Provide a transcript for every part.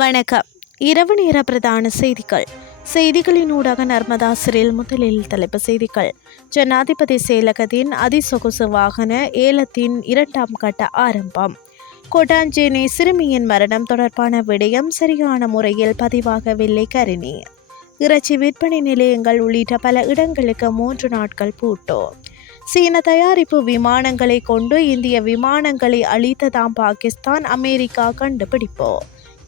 வணக்கம். இரவு நேர பிரதான செய்திகள். செய்திகளின் ஊடாக நர்மதா சிறில் முதலில் தலைப்பு செய்திகள். ஜனாதிபதி செயலகத்தின் அதிசொகுசு வாகன ஏலத்தின் இரண்டாம் கட்ட ஆரம்பம். கொட்டாஞ்சேனி சிறுமியின் மரணம் தொடர்பான விடயம் சரியான முறையில் பதிவாகவில்லை கருணி. இறைச்சி விற்பனை நிலையங்கள் உள்ளிட்ட பல இடங்களுக்கு மூன்று நாட்கள் பூட்டோ. சீன தயாரிப்பு விமானங்களை கொண்டு இந்திய விமானங்களை அழித்ததாம் பாகிஸ்தான் அமெரிக்கா கண்டுபிடிப்போம்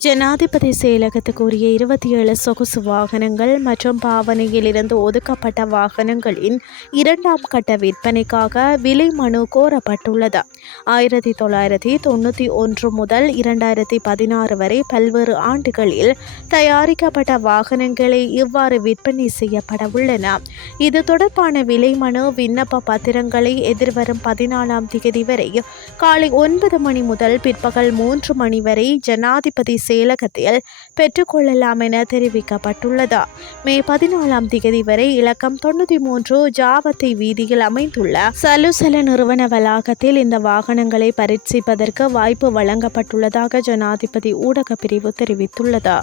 ஜனாதிபதி செயலகத்துக்கு உரிய இருபத்தி ஏழு சொகுசு வாகனங்கள் மற்றும் பாவனையில் இருந்து ஒதுக்கப்பட்ட வாகனங்களின் இரண்டாம் கட்ட விற்பனைக்காக விலை மனு கோரப்பட்டுள்ளது. ஆயிரத்தி தொள்ளாயிரத்தி தொண்ணூற்றி ஒன்று முதல் இரண்டாயிரத்தி பதினாறு வரை பல்வேறு ஆண்டுகளில் தயாரிக்கப்பட்ட வாகனங்களை இவ்வாறு விற்பனை செய்யப்பட உள்ளன. இது தொடர்பான விலை மனு விண்ணப்ப பத்திரங்களை எதிர்வரும் பதினாலாம் தேதி வரை காலை ஒன்பது மணி முதல் பிற்பகல் மூன்று மணி வரை ஜனாதிபதி செயலகத்தில் பெற்றுக்கொள்ளலாம் என தெரிவிக்கப்பட்டுள்ளது. மே பதினாலாம் தேதி வரை இலக்கம் தொண்ணூற்றி மூன்று ஜாவத்தை வீதியில் அமைந்துள்ள சலுசல நிறுவன வளாகத்தில் இந்த வாகனங்களை பரீட்சிப்பதற்கு வாய்ப்பு வழங்கப்பட்டுள்ளதாக ஜனாதிபதி ஊடக பிரிவு தெரிவித்துள்ளது.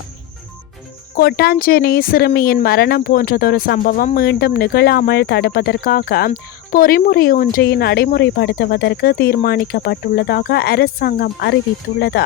கொட்டாஞ்சேனை சிறுமியின் மரணம் போன்றதொரு சம்பவம் மீண்டும் நிகழாமல் தடுப்பதற்காக பொறிமுறை ஒன்றை நடைமுறைப்படுத்துவதற்கு தீர்மானிக்கப்பட்டுள்ளதாக அரசாங்கம் அறிவித்துள்ளது.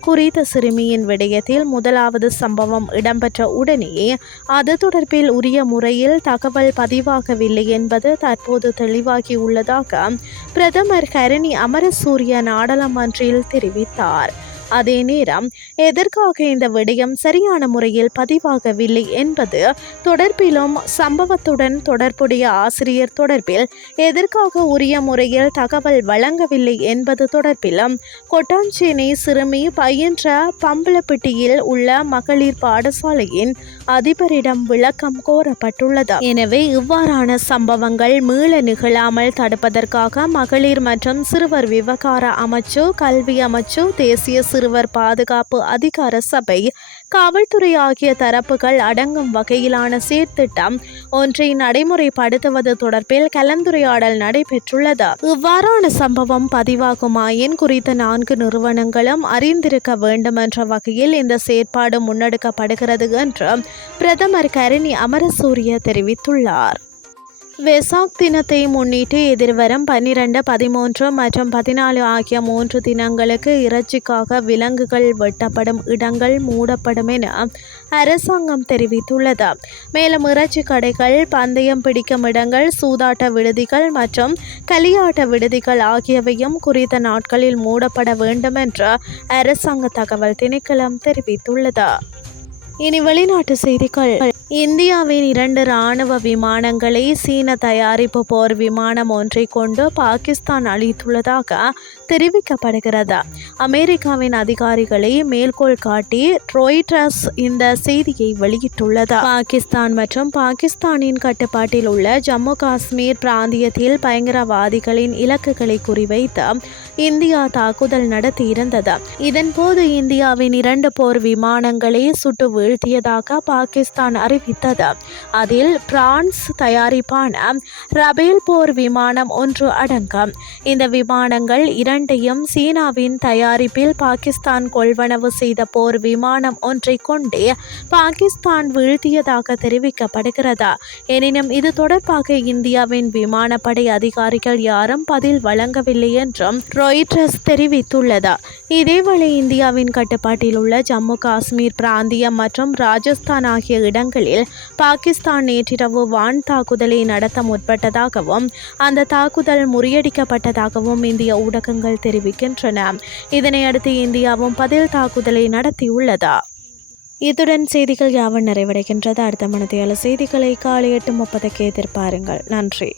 குறித்த சிறுமியின் விடயத்தில் முதலாவது சம்பவம் இடம்பெற்ற உடனேயே அது தொடர்பில் உரிய முறையில் தகவல் பதிவாகவில்லை என்பது தற்போது தெளிவாகியுள்ளதாக பிரதமர் கரணி அமரசூரிய நாடாளுமன்றில் தெரிவித்தார். அதே நேரம் எதற்காக இந்த விடயம் சரியான முறையில் பதிவாகவில்லை என்பது தொடர்பிலும் சம்பவத்துடன் தொடர்புடைய ஆசிரியர் தொடர்பில் எதற்காக உரிய முறையில் தகவல் வழங்கவில்லை என்பது தொடர்பிலும் கொட்டாஞ்சேனை சிறுமி பயின்ற பம்பலப்பட்டியில் உள்ள மகளிர் பாடசாலையின் அதிபரிடம் விளக்கம் கோரப்பட்டுள்ளது. எனவே இவ்வாறான சம்பவங்கள் மீள நிகழாமல் தடுப்பதற்காக மகளிர் மற்றும் சிறுவர் விவகார அமைச்சு கல்வி அமைச்சு தேசிய சிறுவர் பாதுகாப்பு அதிகார சபை காவல்துறை ஆகிய தரப்புகள் அடங்கும் வகையிலான சீர்திட்டம் ஒன்றை நடைமுறைப்படுத்துவது தொடர்பில் கலந்துரையாடல் நடைபெற்றுள்ளது. இவ்வாறான சம்பவம் பதிவாகுமாயின் குறித்த நான்கு நிறுவனங்களும் அறிந்திருக்க வேண்டும் என்ற வகையில் இந்த செயற்பாடு முன்னெடுக்கப்படுகிறது என்று பிரதமர் கரணி அமரசூரிய தெரிவித்துள்ளார். வெசாக் தினத்தை முன்னிட்டு எதிர்வரும் பன்னிரண்டு பதிமூன்று மற்றும் பதினாலு ஆகிய மூன்று தினங்களுக்கு இறைச்சிக்காக விலங்குகள் வெட்டப்படும் இடங்கள் மூடப்படும் என அரசாங்கம் தெரிவித்துள்ளது. மேலும் இறைச்சி கடைகள் பந்தயம் பிடிக்கும் இடங்கள் சூதாட்ட விடுதிகள் மற்றும் களியாட்ட விடுதிகள் ஆகியவையும் குறித்த நாட்களில் மூடப்பட வேண்டும் என்று அரசாங்க தகவல் திணைக்களம் தெரிவித்துள்ளது. இனி வெளிநாட்டு செய்திகள். இந்தியாவின் இரண்டு இராணுவ விமானங்களை சீன தயாரிப்பு போர் விமானம் ஒன்றை கொண்டு பாகிஸ்தான் அளித்துள்ளதாக தெரிவிக்கப்படுகிறது. அமெரிக்காவின் அதிகாரிகளை மேற்கோள் காட்டி ரோய்டர்ஸ் இந்த செய்தியை வெளியிட்டுள்ளது. பாகிஸ்தான் மற்றும் பாகிஸ்தானின் கட்டுப்பாட்டில் உள்ள ஜம்மு காஷ்மீர் பிராந்தியத்தில் பயங்கரவாதிகளின் இலக்குகளை குறிவைத்து இந்தியா தாக்குதல் நடத்தியிருந்தது இதன்போது இந்தியாவின் இரண்டு போர் விமானங்களை சுட்டு வீழ்த்தியதாக பாகிஸ்தான் அறிவித்தது. அதில் பிரான்ஸ் தயாரிப்பான ரபேல் போர் விமானம் ஒன்று அடங்கும். இந்த விமானங்கள் இரண்டையும் சீனாவின் தயாரிப்பில் பாகிஸ்தான் கொள்வனவு செய்த போர் விமானம் ஒன்றை கொண்டே பாகிஸ்தான் வீழ்த்தியதாக தெரிவிக்கப்படுகிறது. எனினும் இது தொடர்பாக இந்தியாவின் விமானப்படை அதிகாரிகள் யாரும் பதில் வழங்கவில்லை என்றும் ரொய்டர்ஸ் தெரிவித்துள்ளது. இதேவேளை இந்தியாவின் கட்டுப்பாட்டில் உள்ள ஜம்மு காஷ்மீர் பிராந்தியம் மற்றும் ராஜஸ்தான் ஆகிய இடங்களில் பாகிஸ்தான் நேற்றிரவு வான் தாக்குதலை நடத்த முற்பட்டதாகவும் அந்த தாக்குதல் முறியடிக்கப்பட்டதாகவும் இந்திய ஊடகங்கள் தெரிவிக்கின்றன. இதனையடுத்து இந்தியாவும் பதில் தாக்குதலை நடத்தியுள்ளது. இத்துடன் செய்திகள் யாவன் நிறைவடைகின்றது. அடுத்த மனதையாள செய்திகளை காலை எட்டு முப்பதுக்கு எதிர்பாருங்கள். நன்றி.